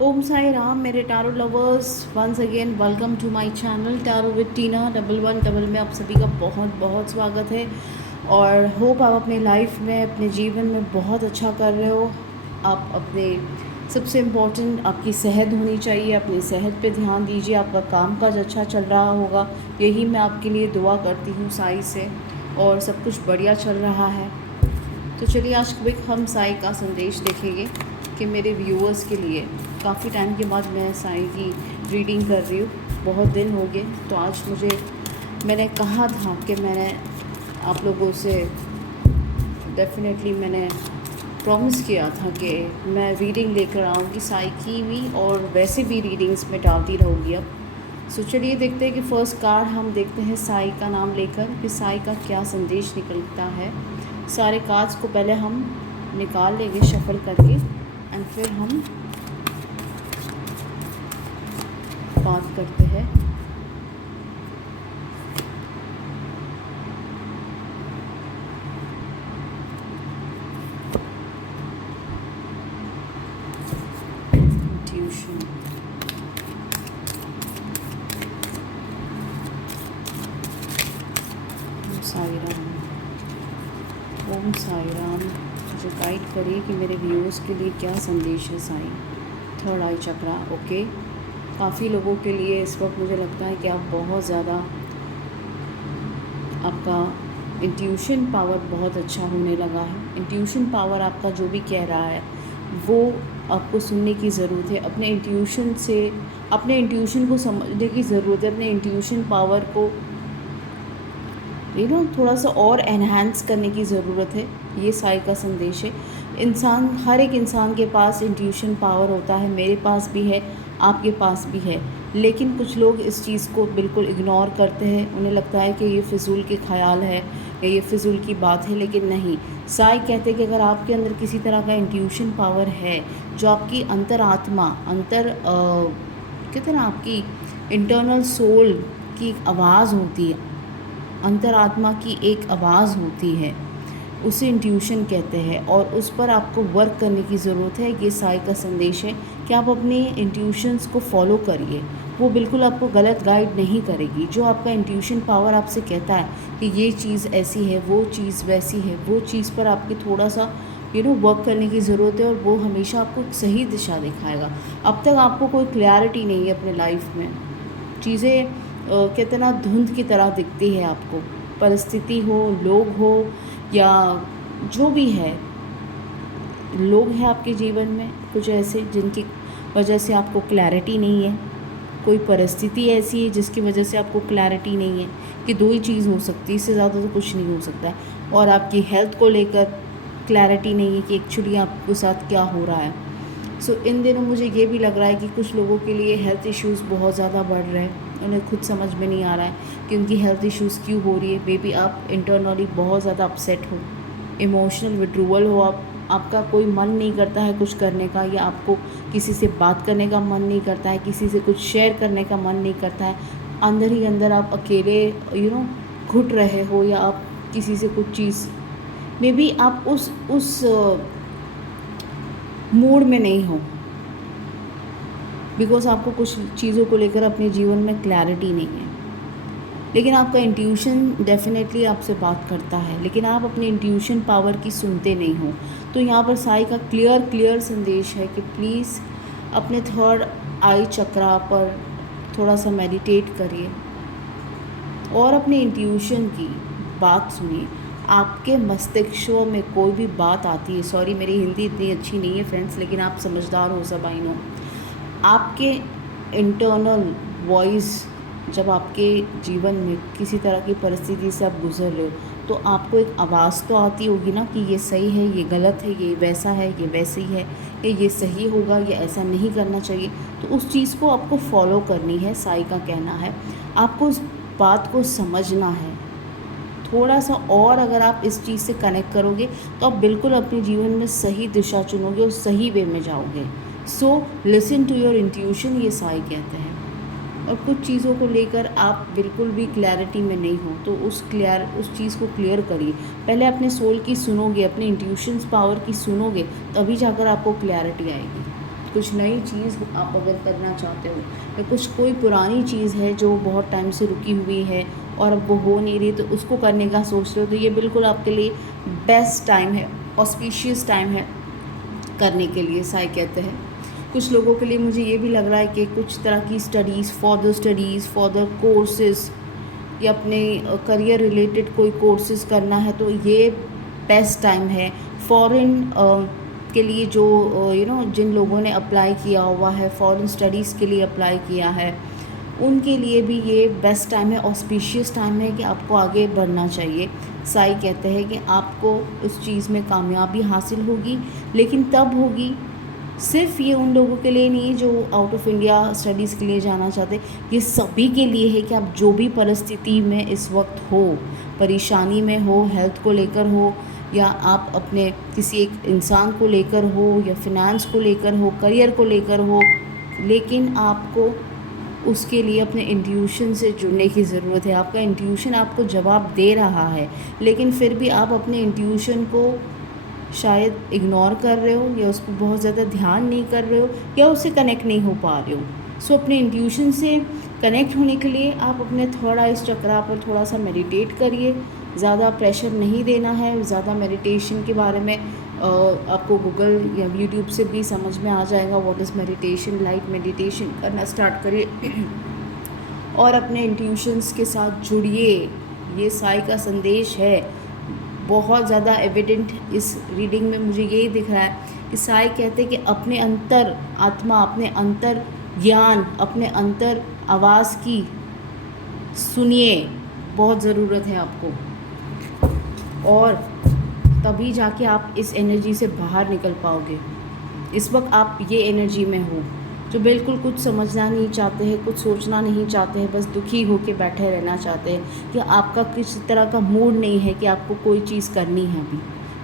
ओम साई राम मेरे tarot lovers, once again welcome to my channel tarot with Tina 11 में आप सभी का बहुत बहुत स्वागत है। और होप आप अपने लाइफ में, अपने जीवन में बहुत अच्छा कर रहे हो। आप अपने सबसे इम्पोर्टेंट आपकी सेहत होनी चाहिए, अपनी सेहत पे ध्यान दीजिए। आपका कामकाज अच्छा चल रहा होगा, यही मैं आपके लिए दुआ करती हूँ साई से। और सब कुछ बढ़िया चल रहा है। तो चलिए आज क्विक हम साई का संदेश देखेंगे कि मेरे व्यूअर्स के लिए। काफ़ी टाइम के बाद मैं साई की रीडिंग कर रही हूँ, बहुत दिन हो गए। तो आज मैंने कहा था कि मैंने आप लोगों से डेफिनेटली मैंने प्रॉमिस किया था कि मैं रीडिंग लेकर आऊँगी साई की भी, और वैसे भी रीडिंग्स में डालती रहूँगी अब। सो चलिए देखते हैं कि फ़र्स्ट कार्ड हम देखते हैं साई का नाम लेकर कि साई का क्या संदेश निकलता है। सारे कार्ड्स को पहले हम निकाल लेंगे शफल करके, एंड फिर हम बात करते हैं। ट्यूशन साई राम, ओम साई राम मुझे गाइड करिए कि मेरे व्यूअर्स के लिए क्या संदेश है साई। थर्ड आई चक्रा, ओके। काफ़ी लोगों के लिए इस वक्त मुझे लगता है कि आप बहुत ज़्यादा, आपका इंट्यूशन पावर बहुत अच्छा होने लगा है। इंट्यूशन पावर आपका जो भी कह रहा है वो आपको सुनने की ज़रूरत है। अपने इंट्यूशन से, अपने इंट्यूशन को समझने की ज़रूरत है। अपने इंट्यूशन पावर को थोड़ा सा और एनहांस करने की ज़रूरत है। ये साई का संदेश है। हर एक इंसान के पास इंट्यूशन पावर होता है, मेरे पास भी है, आपके पास भी है। लेकिन कुछ लोग इस चीज़ को बिल्कुल इग्नोर करते हैं। उन्हें लगता है कि ये फ़िज़ूल के ख़याल है या ये फ़िज़ूल की बात है, लेकिन नहीं। साई कहते हैं कि अगर आपके अंदर किसी तरह का इंट्यूशन पावर है, जो आपकी अंतरात्मा, कहते हैं ना, आपकी इंटरनल सोल की आवाज़ होती है, अंतरात्मा की एक आवाज़ होती है, उसे इंट्यूशन कहते हैं। और उस पर आपको वर्क करने की ज़रूरत है। ये साई का संदेश है कि आप अपने इंट्यूशंस को फॉलो करिए। वो बिल्कुल आपको गलत गाइड नहीं करेगी। जो आपका इंट्यूशन पावर आपसे कहता है कि ये चीज़ ऐसी है, वो चीज़ वैसी है, वो चीज़ पर आपकी थोड़ा सा वर्क करने की ज़रूरत है, और वो हमेशा आपको सही दिशा दिखाएगा। अब तक आपको कोई क्लैरिटी नहीं है अपने लाइफ में। चीज़ें कहते ना धुंध की तरह दिखती है आपको। परिस्थिति हो, लोग हो, या जो भी है, लोग हैं आपके जीवन में कुछ ऐसे जिनकी वजह से आपको क्लैरिटी नहीं है। कोई परिस्थिति ऐसी है जिसकी वजह से आपको क्लैरिटी नहीं है। कि दो ही चीज़ हो सकती है, इससे ज़्यादा तो कुछ नहीं हो सकता है। और आपकी हेल्थ को लेकर क्लैरिटी नहीं है कि एक्चुअली आपके साथ क्या हो रहा है। सो इन दिनों मुझे ये भी लग रहा है कि कुछ लोगों के लिए हेल्थ इश्यूज़ बहुत ज़्यादा बढ़ रहे हैं। उन्हें खुद समझ में नहीं आ रहा है कि उनकी हेल्थ इश्यूज़ क्यों हो रही है। मे बी आप इंटरनली बहुत ज़्यादा अपसेट हो, इमोशनल विड्रूवल हो, आपका कोई मन नहीं करता है कुछ करने का, या आपको किसी से बात करने का मन नहीं करता है, किसी से कुछ शेयर करने का मन नहीं करता है। अंदर ही अंदर आप अकेले घुट रहे हो, या आप किसी से कुछ चीज़, मे बी आप उस मूड में नहीं हो, बिकॉज आपको कुछ चीज़ों को लेकर अपने जीवन में क्लैरिटी नहीं है। लेकिन आपका इंट्यूशन डेफिनेटली आपसे बात करता है, लेकिन आप अपने इंट्यूशन पावर की सुनते नहीं हो। तो यहाँ पर साई का क्लियर संदेश है कि प्लीज़ अपने थर्ड आई चक्रा पर थोड़ा सा मेडिटेट करिए और अपने इंट्यूशन की बात सुनिए। आपके मस्तिष्क में कोई भी बात आती है, सॉरी मेरी हिंदी इतनी अच्छी नहीं है फ्रेंड्स, लेकिन आप समझदार हो सब, आई नो। आपके इंटरनल वॉइस, जब आपके जीवन में किसी तरह की परिस्थिति से आप गुजर रहे हो, तो आपको एक आवाज़ तो आती होगी ना कि ये सही है, ये गलत है, ये वैसा है, ये वैसे ही है, ये सही होगा, ये ऐसा नहीं करना चाहिए। तो उस चीज़ को आपको फॉलो करनी है। साई का कहना है आपको उस बात को समझना है थोड़ा सा, और अगर आप इस चीज़ से कनेक्ट करोगे तो आप बिल्कुल अपने जीवन में सही दिशा चुनोगे और सही वे में जाओगे। So listen to your intuition, ये साई कहते हैं। और कुछ चीज़ों को लेकर आप बिल्कुल भी क्लैरिटी में नहीं हो, तो उस चीज़ को क्लियर करिए। पहले अपने सोल की सुनोगे, अपने इंट्यूशंस पावर की सुनोगे, तभी जाकर आपको क्लैरिटी आएगी। कुछ नई चीज़ आप अगर करना चाहते हो, या कुछ कोई पुरानी चीज़ है जो बहुत टाइम से रुकी हुई है और अब वो हो नहीं रही, तो उसको करने का सोच रहे हो, तो ये बिल्कुल आपके लिए बेस्ट टाइम है, ऑस्पिशियस टाइम है करने के लिए, साई कहते हैं। कुछ लोगों के लिए मुझे ये भी लग रहा है कि कुछ तरह की स्टडीज़, फॉर द कोर्सेज़, या अपने करियर रिलेटेड कोई कोर्सेज़ करना है, तो ये बेस्ट टाइम है। फॉरेन के लिए जो जिन लोगों ने अप्लाई किया हुआ है, फॉरेन स्टडीज़ के लिए अप्लाई किया है, उनके लिए भी ये बेस्ट टाइम है, ऑस्पिशियस टाइम है कि आपको आगे बढ़ना चाहिए। साई कहते हैं कि आपको उस चीज़ में कामयाबी हासिल होगी, लेकिन तब होगी, सिर्फ ये उन लोगों के लिए नहीं है जो आउट ऑफ इंडिया स्टडीज़ के लिए जाना चाहते, ये सभी के लिए है कि आप जो भी परिस्थिति में इस वक्त हो, परेशानी में हो, हेल्थ को लेकर हो, या आप अपने किसी एक इंसान को लेकर हो, या फिनेंस को लेकर हो, करियर को लेकर हो, लेकिन आपको उसके लिए अपने इंट्यूशन से जुड़ने की ज़रूरत है। आपका इंट्यूशन आपको जवाब दे रहा है, लेकिन फिर भी आप अपने इंट्यूशन को शायद इग्नोर कर रहे हो, या उस पर बहुत ज़्यादा ध्यान नहीं कर रहे हो, या उससे कनेक्ट नहीं हो पा रहे हो। सो अपने इंट्यूशन से कनेक्ट होने के लिए आप अपने थर्ड आई चक्रा पर थोड़ा सा मेडिटेट करिए। ज़्यादा प्रेशर नहीं देना है, ज़्यादा मेडिटेशन के बारे में आपको गूगल या यूट्यूब से भी समझ में आ जाएगा what is meditation. Light meditation करना स्टार्ट करिए और अपने इंट्यूशंस के साथ जुड़िए। ये साई का संदेश है, बहुत ज़्यादा एविडेंट इस रीडिंग में मुझे यही दिख रहा है कि साई कहते हैं कि अपने अंतर आत्मा, अपने अंतर ज्ञान, अपने अंतर आवाज़ की सुनिए, बहुत ज़रूरत है आपको, और तभी जाके आप इस एनर्जी से बाहर निकल पाओगे। इस वक्त आप ये एनर्जी में हो जो बिल्कुल कुछ समझना नहीं चाहते हैं, कुछ सोचना नहीं चाहते हैं, बस दुखी होके बैठे रहना चाहते हैं, कि आपका किसी तरह का मूड नहीं है कि आपको कोई चीज़ करनी है अभी,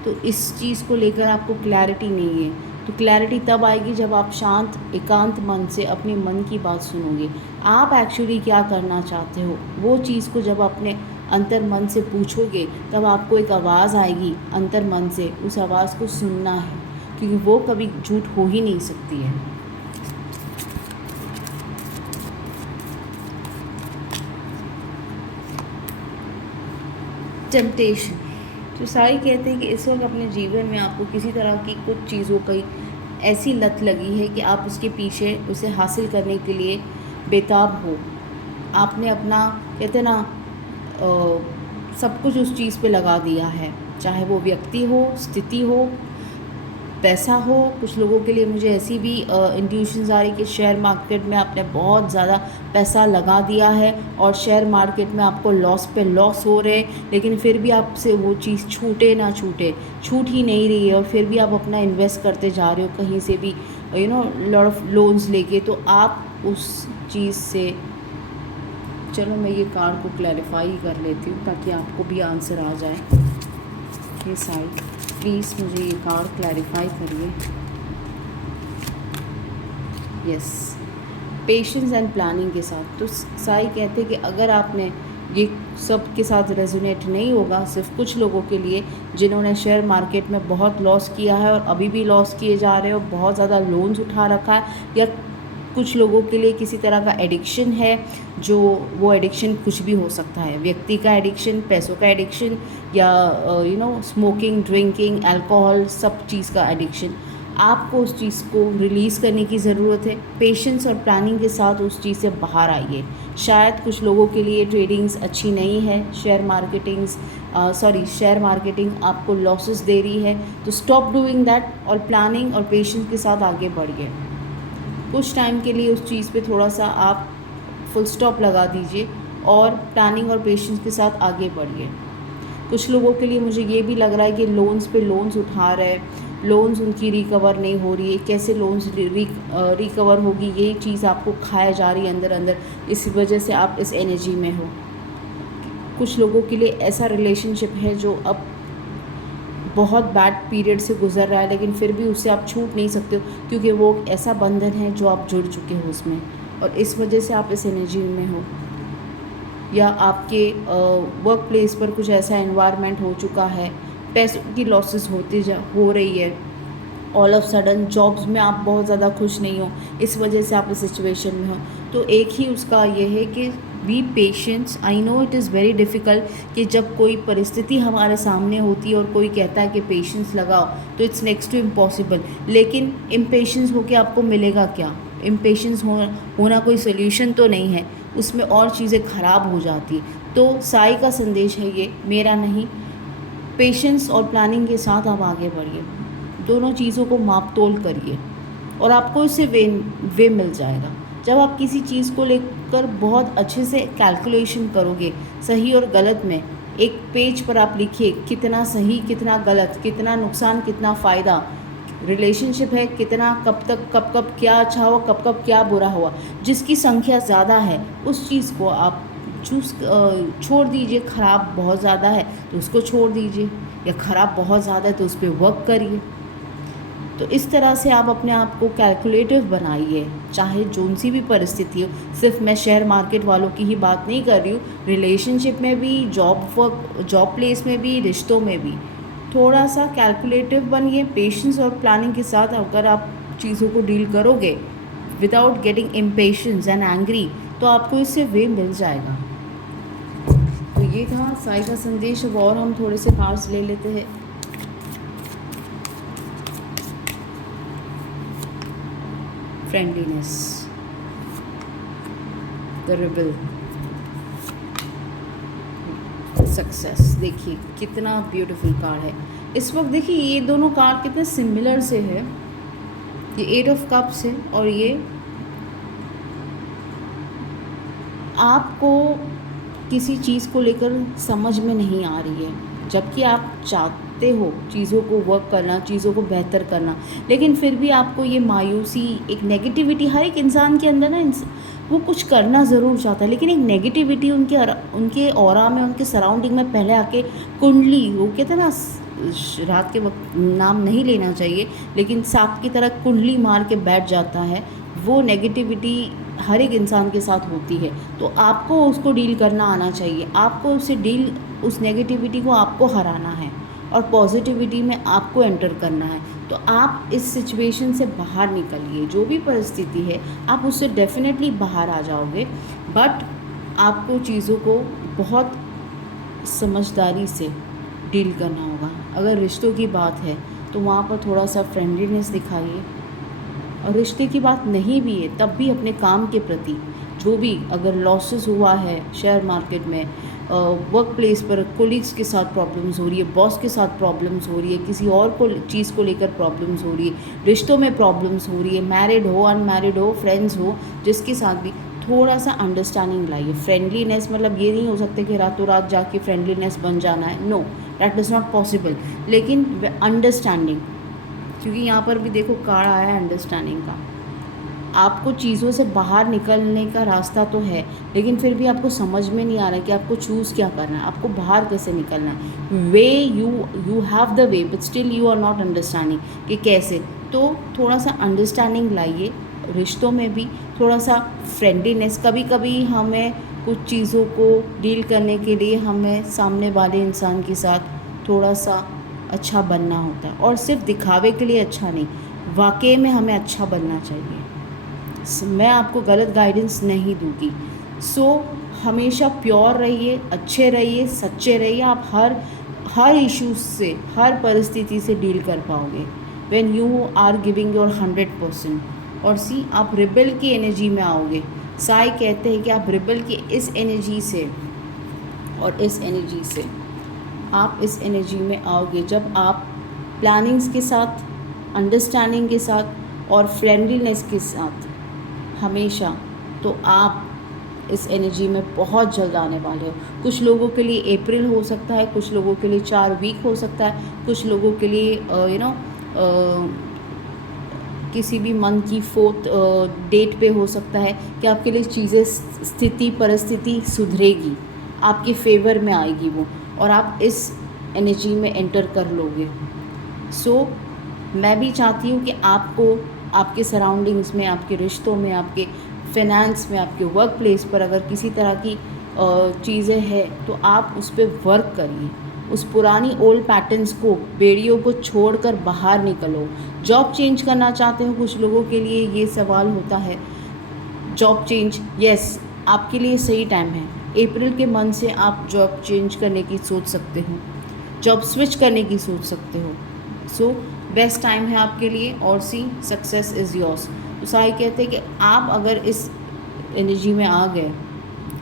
तो इस चीज़ को लेकर आपको क्लैरिटी नहीं है। तो क्लैरिटी तब आएगी जब आप शांत एकांत मन से अपने मन की बात सुनोगे। आप एक्चुअली क्या करना चाहते हो, वो चीज़ को जब अपने अंतर मन से पूछोगे, तब आपको एक आवाज़ आएगी अंतर मन से, उस आवाज़ को सुनना है, क्योंकि वो कभी झूठ हो ही नहीं सकती है। टेम्पटेशन, तो साई कहते हैं कि इस वक्त अपने जीवन में आपको किसी तरह की कुछ चीज़ों की ऐसी लत लगी है कि आप उसके पीछे उसे हासिल करने के लिए बेताब हो। आपने अपना, कहते ना, सब कुछ उस चीज़ पे लगा दिया है, चाहे वो व्यक्ति हो, स्थिति हो, पैसा हो। कुछ लोगों के लिए मुझे ऐसी भी इंट्यूशंस आ रही कि शेयर मार्केट में आपने बहुत ज़्यादा पैसा लगा दिया है और शेयर मार्केट में आपको लॉस पे लॉस हो रहे हैं, लेकिन फिर भी आपसे वो चीज़ छूटे ना छूटे, छूट ही नहीं रही है, और फिर भी आप अपना इन्वेस्ट करते जा रहे हो कहीं से भी, लॉट ऑफ लोन्स लेके। तो आप उस चीज़ से, चलो मैं ये कार्ड को क्लैरिफाई कर लेती हूँ ताकि आपको भी आंसर आ जाए। ये साई प्लीज़ मुझे ये कार्ड क्लैरिफाई करिए। यस, पेशेंस एंड प्लानिंग के साथ। तो साई कहते हैं कि अगर आपने ये सब के साथ रेजोनेट नहीं होगा, सिर्फ कुछ लोगों के लिए जिन्होंने शेयर मार्केट में बहुत लॉस किया है और अभी भी लॉस किए जा रहे हो, बहुत ज़्यादा लोन्स उठा रखा है, या कुछ लोगों के लिए किसी तरह का एडिक्शन है, जो वो एडिक्शन कुछ भी हो सकता है, व्यक्ति का एडिक्शन, पैसों का एडिक्शन, या स्मोकिंग, ड्रिंकिंग, अल्कोहल, सब चीज़ का एडिक्शन। आपको उस चीज़ को रिलीज़ करने की ज़रूरत है। पेशेंस और प्लानिंग के साथ उस चीज़ से बाहर आइए। शायद कुछ लोगों के लिए ट्रेडिंग्स अच्छी नहीं है, शेयर मार्केटिंग आपको लॉसेस दे रही है, तो स्टॉप डूइंग दैट, और प्लानिंग और पेशेंस के साथ आगे बढ़िए। कुछ टाइम के लिए उस चीज़ पे थोड़ा सा आप फुल स्टॉप लगा दीजिए और प्लानिंग और पेशेंस के साथ आगे बढ़िए। कुछ लोगों के लिए मुझे ये भी लग रहा है कि लोन्स पे लोन्स उठा रहे हैं, लोन्स उनकी रिकवर नहीं हो रही है, कैसे लोन्स रिकवर होगी, यही चीज़ आपको खाया जा रही है अंदर अंदर, इस वजह से आप इस एनर्जी में हो। कुछ लोगों के लिए ऐसा रिलेशनशिप है जो अब बहुत बैड पीरियड से गुजर रहा है, लेकिन फिर भी उससे आप छूट नहीं सकते हो, क्योंकि वो ऐसा बंधन है जो आप जुड़ चुके हो उसमें, और इस वजह से आप इस एनर्जी में हो। या आपके वर्क प्लेस पर कुछ ऐसा एनवायरनमेंट हो चुका है, पैसों की लॉसेस हो रही है, ऑल ऑफ सडन जॉब्स में आप बहुत ज़्यादा खुश नहीं हो, इस वजह से आप इस सिचुएशन में हो, तो एक ही उसका ये है कि B patience. I know it is very difficult कि जब कोई परिस्थिति हमारे सामने होती है और कोई कहता है कि पेशेंस लगाओ, तो इट्स नेक्स्ट टू इम्पॉसिबल। लेकिन इम्पेशेंस होके आपको मिलेगा क्या? इम्पेशेंस होना कोई सोल्यूशन तो नहीं है, उसमें और चीज़ें ख़राब हो जाती। तो साई का संदेश है ये, मेरा नहीं। पेशेंस और प्लानिंग के साथ आप आगे बढ़िए, दोनों चीज़ों को माप तोल करिए और आपको इससे वे मिल जाएगा। जब आप किसी चीज़ को लेकर बहुत अच्छे से कैलकुलेशन करोगे, सही और गलत में, एक पेज पर आप लिखिए कितना सही कितना गलत, कितना नुकसान कितना फ़ायदा, रिलेशनशिप है कितना, कब तक कब क्या अच्छा हुआ, कब क्या बुरा हुआ। जिसकी संख्या ज़्यादा है उस चीज़ को आप छोड़ दीजिए। ख़राब बहुत ज़्यादा है तो उसको छोड़ दीजिए, या ख़राब बहुत ज़्यादा है तो उस पर वर्क करिए। तो इस तरह से आप अपने आप को कैलकुलेटिव बनाइए, चाहे जोन सी भी परिस्थिति हो। सिर्फ मैं शेयर मार्केट वालों की ही बात नहीं कर रही हूँ, रिलेशनशिप में भी, जॉब प्लेस में भी, रिश्तों में भी थोड़ा सा कैलकुलेटिव बनिए। पेशेंस और प्लानिंग के साथ अगर आप चीज़ों को डील करोगे without getting impatience and angry, तो आपको इससे वे मिल जाएगा। तो ये था साई का संदेश। अब और हम थोड़े से कार्ड्स ले लेते हैं। Friendliness, the rebel, success. देखिए कितना ब्यूटीफुल कार्ड है इस वक्त। देखिए ये दोनों कार्ड कितने सिमिलर से है। ये 8 ऑफ कप्स है और ये आपको किसी चीज़ को लेकर समझ में नहीं आ रही है, जबकि आप चाहते हो चीज़ों को वर्क करना, चीज़ों को बेहतर करना, लेकिन फिर भी आपको ये मायूसी, एक नेगेटिविटी हर एक इंसान के अंदर ना, वो कुछ करना ज़रूर चाहता है, लेकिन एक नेगेटिविटी उनके ऑरा में, उनके सराउंडिंग में पहले आके कुंडली, वो कहते हैं ना, रात के वक्त नाम नहीं लेना चाहिए, लेकिन सांप की तरह कुंडली मार के बैठ जाता है। वो नेगेटिविटी हर एक इंसान के साथ होती है, तो आपको उसको डील करना आना चाहिए। आपको उस नेगेटिविटी को आपको हराना है और पॉजिटिविटी में आपको एंटर करना है। तो आप इस सिचुएशन से बाहर निकलिए, जो भी परिस्थिति है आप उससे डेफिनेटली बाहर आ जाओगे, बट आपको चीज़ों को बहुत समझदारी से डील करना होगा। अगर रिश्तों की बात है तो वहाँ पर थोड़ा सा फ्रेंडलीनेस दिखाइए, और रिश्ते की बात नहीं भी है तब भी अपने काम के प्रति जो भी, अगर लॉसेस हुआ है शेयर मार्केट में, वर्क प्लेस पर कोलीग्स के साथ प्रॉब्लम्स हो रही है, बॉस के साथ प्रॉब्लम्स हो रही है, किसी और को चीज़ को लेकर प्रॉब्लम्स हो रही है, रिश्तों में प्रॉब्लम्स हो रही है, मैरिड हो अनमैरिड हो, फ्रेंड्स हो, जिसके साथ भी थोड़ा सा अंडरस्टैंडिंग लाइए। फ्रेंडलीनेस मतलब ये नहीं हो सकता कि रातों रात जाके फ्रेंडलीनेस बन जाना है, no, that is not possible. लेकिन अंडरस्टैंडिंग, क्योंकि यहाँ पर भी देखो कार्ड आया है अंडरस्टैंडिंग का। आपको चीज़ों से बाहर निकलने का रास्ता तो है, लेकिन फिर भी आपको समझ में नहीं आ रहा है कि आपको चूज़ क्या करना है, आपको बाहर कैसे निकलना है। Way you have the way, but still you are not understanding कि कैसे। तो थोड़ा सा अंडरस्टैंडिंग लाइए। रिश्तों में भी थोड़ा सा फ्रेंडलीनेस, कभी कभी हमें कुछ चीज़ों को डील करने के लिए हमें सामने वाले इंसान के साथ थोड़ा सा अच्छा बनना होता है, और सिर्फ दिखावे के लिए अच्छा नहीं, वाकई में हमें अच्छा बनना चाहिए। मैं आपको गलत गाइडेंस नहीं दूंगी। सो हमेशा प्योर रहिए, अच्छे रहिए, सच्चे रहिए। आप हर इश्यूज से, हर परिस्थिति से डील कर पाओगे when you are giving your 100%। और आप रिबल की एनर्जी में आओगे। साई कहते हैं कि आप रिबल की इस एनर्जी से और इस एनर्जी से आप इस एनर्जी में आओगे जब आप प्लानिंग्स के साथ, अंडरस्टैंडिंग के साथ और फ्रेंडलीनेस के साथ हमेशा, तो आप इस एनर्जी में बहुत जल्द आने वाले हो। कुछ लोगों के लिए अप्रैल हो सकता है, कुछ लोगों के लिए 4 वीक हो सकता है, कुछ लोगों के लिए किसी भी मंथ की 4th डेट पे हो सकता है कि आपके लिए चीज़ें, स्थिति, परिस्थिति सुधरेगी, आपके फेवर में आएगी वो, और आप इस एनर्जी में एंटर कर लोगे। सो मैं भी चाहती हूँ कि आपको आपके सराउंडिंग्स में, आपके रिश्तों में, आपके फाइनेंस में, आपके वर्क प्लेस पर अगर किसी तरह की चीज़ें हैं तो आप उस पर वर्क करिए। उस पुरानी ओल्ड पैटर्न्स को, बेड़ियों को छोड़कर बाहर निकलो। जॉब चेंज करना चाहते हो, कुछ लोगों के लिए ये सवाल होता है। जॉब चेंज, यस, आपके लिए सही टाइम है। अप्रैल के मंथ से आप जॉब चेंज करने की सोच सकते हो, जॉब स्विच करने की सोच सकते हो। सो बेस्ट टाइम है आपके लिए, और सी सक्सेस इज़ योर्स। तो साई कहते हैं कि आप अगर इस एनर्जी में आ गए,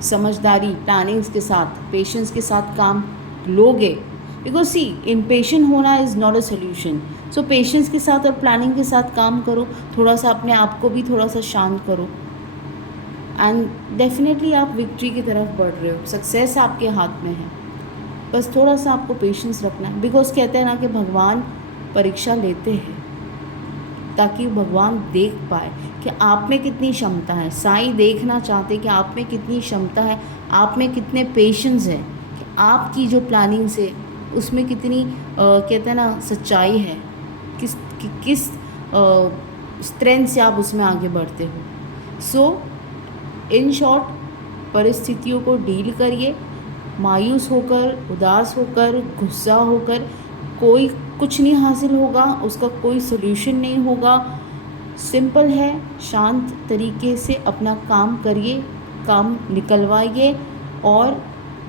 समझदारी, प्लानिंग्स के साथ, पेशेंस के साथ काम लोगे, बिकॉज सी इम्पेशेंट होना is not a solution. So patience के साथ और प्लानिंग के साथ काम करो, थोड़ा सा अपने आप को भी थोड़ा सा शांत करो, एंड डेफिनेटली आप विक्ट्री की तरफ बढ़ रहे हो। सक्सेस आपके हाथ में है, बस थोड़ा सा आपको पेशेंस रखना है। बिकॉज कहते हैं ना कि भगवान परीक्षा लेते हैं ताकि भगवान देख पाए कि आप में कितनी क्षमता है। साईं देखना चाहते कि आप में कितनी क्षमता है, आप में कितने पेशेंस है, कि आपकी जो प्लानिंग्स है उसमें कितनी कहते हैं ना सच्चाई है, किस स्ट्रेंथ से आप उसमें आगे बढ़ते हो। सो इन शॉर्ट, परिस्थितियों को डील करिए। मायूस होकर, उदास होकर, गुस्सा होकर कोई कुछ नहीं हासिल होगा, उसका कोई सल्यूशन नहीं होगा। सिंपल है, शांत तरीके से अपना काम करिए, काम निकलवाइए, और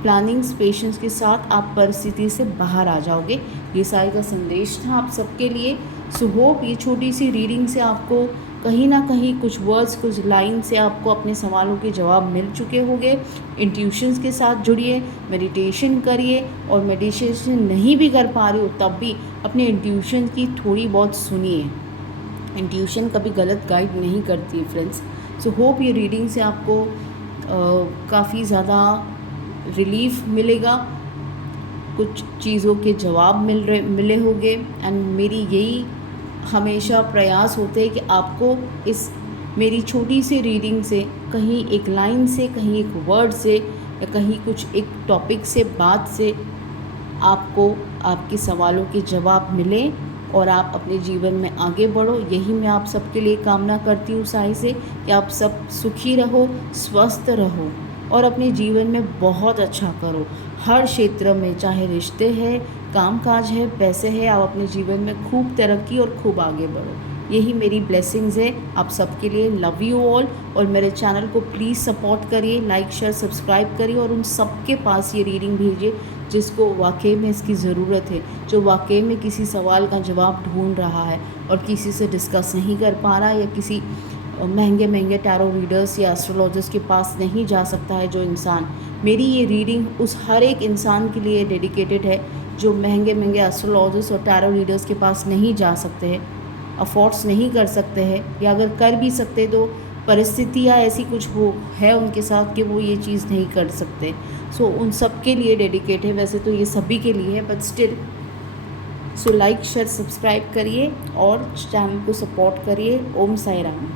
प्लानिंग्स, पेशेंस के साथ आप परिस्थिति से बाहर आ जाओगे। ये साई का संदेश था आप सबके लिए। सो होप ये छोटी सी रीडिंग से आपको कहीं ना कहीं कुछ वर्ड्स, कुछ लाइन से आपको अपने सवालों के जवाब मिल चुके होंगे। इंट्यूशंस के साथ जुड़िए, मेडिटेशन करिए, और मेडिटेशन नहीं भी कर पा रहे हो तब भी अपने इंट्यूशन की थोड़ी बहुत सुनिए। इंट्यूशन कभी गलत गाइड नहीं करती है फ्रेंड्स। सो होप ये रीडिंग से आपको काफ़ी ज़्यादा रिलीफ मिलेगा, कुछ चीज़ों के जवाब मिले होंगे। एंड मेरी यही हमेशा प्रयास होते हैं कि आपको इस मेरी छोटी सी रीडिंग से, कहीं एक लाइन से, कहीं एक वर्ड से, या कहीं कुछ एक टॉपिक से, बात से आपको आपके सवालों के जवाब मिले और आप अपने जीवन में आगे बढ़ो। यही मैं आप सबके लिए कामना करती हूँ साई से, कि आप सब सुखी रहो, स्वस्थ रहो, और अपने जीवन में बहुत अच्छा करो हर क्षेत्र में, चाहे रिश्ते हैं, कामकाज है, पैसे है, आप अपने जीवन में खूब तरक्की और खूब आगे बढ़ो। यही मेरी ब्लेसिंग्स है आप सबके लिए। Love you all. और मेरे चैनल को प्लीज़ सपोर्ट करिए, लाइक शेयर सब्सक्राइब करिए, और उन सबके पास ये रीडिंग भेजिए जिसको वाकई में इसकी ज़रूरत है, जो वाकई में किसी सवाल का जवाब ढूंढ रहा है और किसी से डिस्कस नहीं कर पा रहा, या किसी महंगे महंगे टैरो रीडर्स या एस्ट्रोलॉजर्स के पास नहीं जा सकता है जो इंसान। मेरी ये रीडिंग उस हर एक इंसान के लिए डेडिकेटेड है जो महंगे महंगे एस्ट्रोलॉजर्स और टैरो रीडर्स के पास नहीं जा सकते हैं, अफोर्ड्स नहीं कर सकते हैं, या अगर कर भी सकते तो परिस्थितियाँ ऐसी कुछ हो है उनके साथ कि वो ये चीज़ नहीं कर सकते। सो उन सब के लिए डेडिकेट है। वैसे तो ये सभी के लिए है, but still. So like share subscribe करिए और चैनल को सपोर्ट करिए। ओम साई राम।